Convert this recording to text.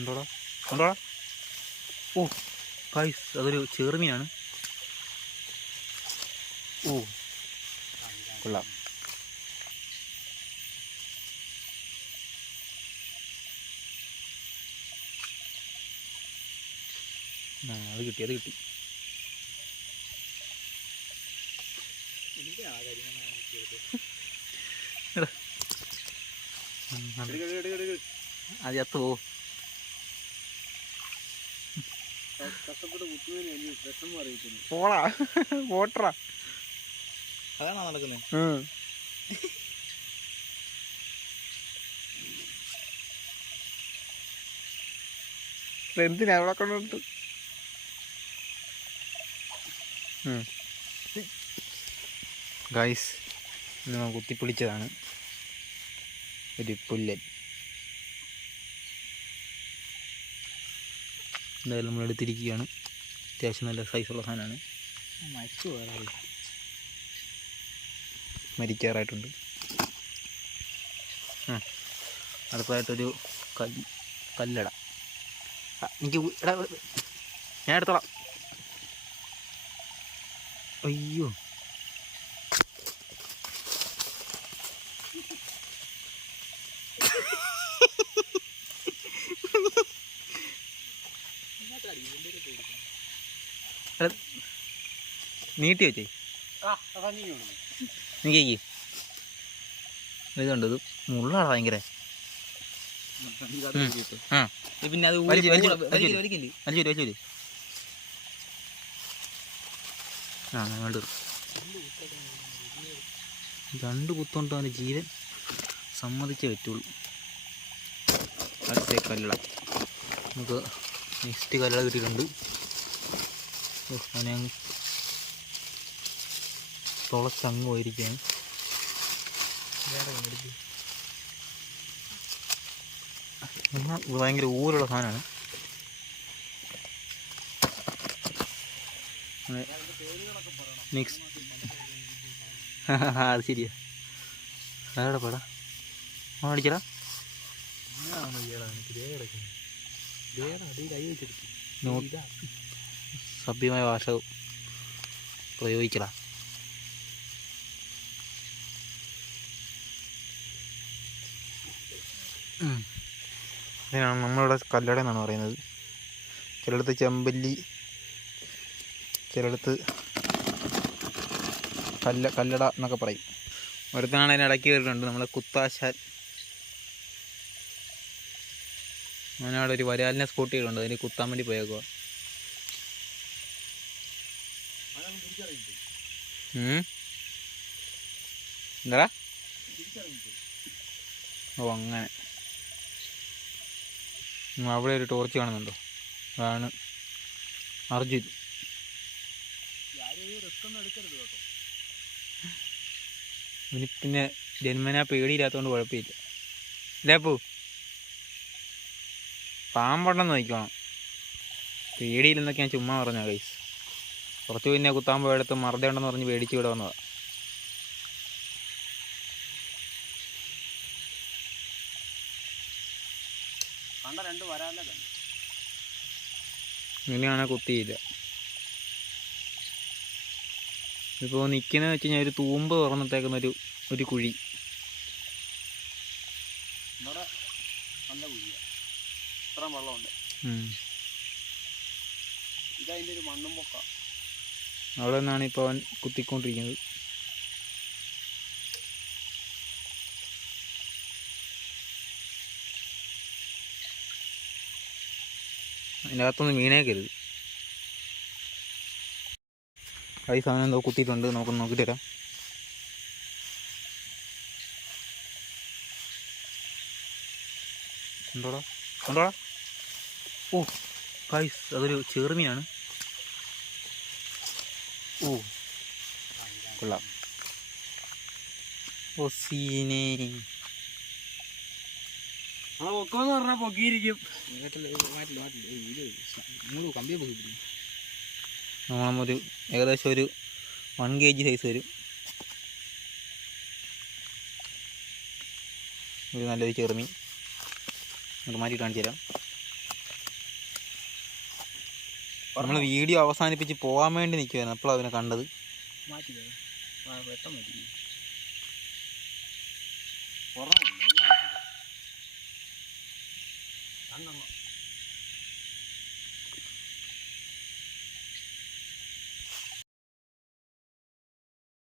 എന്തോടാ എന്തോടാ ഓ ഗൈസ് അതൊരു ചെറുമീനാണ് ഓ കൊള്ളാം. അത് കിട്ടി അത് കിട്ടി. അത് ചത്ത് പോവും? കഷ്ടപ്പെട്ട് വോട്ടറാ. അതാണോ നടക്കുന്നത് എന്തിനാ അവിടെ കൊണ്ടുണ്ട് ഗൈസ് നമ്മൾ കുത്തിപ്പൊളിച്ചതാണ് ഒരു പുല്ലൻ. എന്തായാലും നമ്മൾ എടുത്തിരിക്കുകയാണ്. അത്യാവശ്യം നല്ല സൈസുള്ള സാധനമാണ്. മരിച്ചു പോകാറില്ല മരിക്കാറായിട്ടുണ്ട് അടുത്തതായിട്ടൊരു കല്ല് കല്ലട. എനിക്ക് എടാ ഞാൻ എടുത്തോളാം. അയ്യോ. നീട്ടി വെച്ചേ. നീക്കി ഇതുണ്ട് ഇത് മുള്ളാണ് ഭയങ്കര. പിന്നെ അത് വലിച്ച് വലിച്ച് വലിക്കില്ല വലിച്ച് വലിക്കില്ല വലിച്ചു വലിച്ചു വലിച്ചു ആ അങ്ങോട്ട് രണ്ട് കുത്തോണ്ട് അവന്റെ ജീവൻ സമ്മതിച്ചേ പറ്റുള്ളൂ. അടുത്ത കല്ലട. നമുക്ക് നെക്സ്റ്റ് കല്ലട കിട്ടിയിട്ടുണ്ട്. അവനെ തുളച്ചങ്ങ് പോയിരിക്കുകയാണ്. ഭയങ്കര ഊരുള്ള സാധനമാണ്. മിക്സ് അത് ശരിയാ. അതെവിടെ പടാ? നോ- സഭ്യമായ ഭാഷ പ്രയോഗിക്കടാ ഇതിനാണ് നമ്മളിവിടെ കല്ലട എന്നാണ് പറയുന്നത്. ചിലയിടത്ത് ചെമ്പല്ലി ചിലയിടത്ത് കല്ല കല്ലട എന്നൊക്കെ പറയും. ഒരുത്തനാണ് അതിന് ഇടയ്ക്ക് കയറിയിട്ടുണ്ട്. നമ്മളെ കുത്താശാൽ അവനവിടെ ഒരു വരാലിനെ സ്പോട്ട് ചെയ്തിട്ടുണ്ട്. അതിന് കുത്താൻ വേണ്ടി പോയേക്കുക എന്താ ഓ അങ്ങനെ. അവിടെ ഒരു ടോർച്ച് കാണുന്നുണ്ടോ? അതാണ് അർജുൻ. ഇനി പിന്നെ ജന്മനാ പേടിയില്ലാത്തതുകൊണ്ട് കുഴപ്പമില്ല. ഇല്ലേ പൂ. പാമ്പുണ്ടെന്ന് നോക്കണം പേടിയില്ലെന്നൊക്കെ ഞാൻ ചുമ്മാ പറഞ്ഞ കൈസ് കുറച്ച് പിന്നെ കുത്താൻ പോയടുത്ത് മറുതയുണ്ടെന്ന് പറഞ്ഞ് പേടിച്ച് ഇവിടെ വന്നതാ. കണ്ട രണ്ട് വരാല്ല തന്നെ ഇങ്ങനെയാണെ കുത്തിയില്ല ഇപ്പോൾ നിൽക്കുന്നത് വെച്ച് കഴിഞ്ഞാൽ ഒരു തൂമ്പ് തുറന്നിട്ടേക്കുന്ന ഒരു ഒരു കുഴി. ഇവിടെ നല്ല കുഴിയ. ഇത്രയും വെള്ളമുണ്ട്. ഉം. ഇതതിന്റെ ഒരു മണ്ണും പൊക്ക. അവിടെ നിന്നാണ് ഇപ്പോൾ അവൻ കുത്തിക്കൊണ്ടിരിക്കുന്നത്. അതിന്റെ അകത്തൊന്നും വീണേക്കരുത് ഈ സാധനം എന്തോ കുത്തിയിട്ടുണ്ട്. നമുക്കൊന്ന് നോക്കിയിട്ട് തരാം എന്തോടാ എന്തോടാ ഓ ഗൈസ് അതൊരു ചെറുമീനാണ്. ഓ കൊള്ളാം. ഓ സീനേ. ആ പൊക്കമെന്ന് പറഞ്ഞാൽ പൊക്കിയിരിക്കും. നമ്മളൊരു ഏകദേശം ഒരു വൺ കെ ജി സൈസ് വരും. ഒരു നല്ലൊരു ചെറുമീൻ നമുക്ക് മാറ്റി കാണിച്ചു തരാം. നമ്മൾ വീഡിയോ അവസാനിപ്പിച്ച് പോകാൻ വേണ്ടി നിൽക്കുമായിരുന്നു അപ്പോൾ അവനെ കണ്ടത്. മാറ്റി വെട്ടം മാറ്റി பண்ணணும்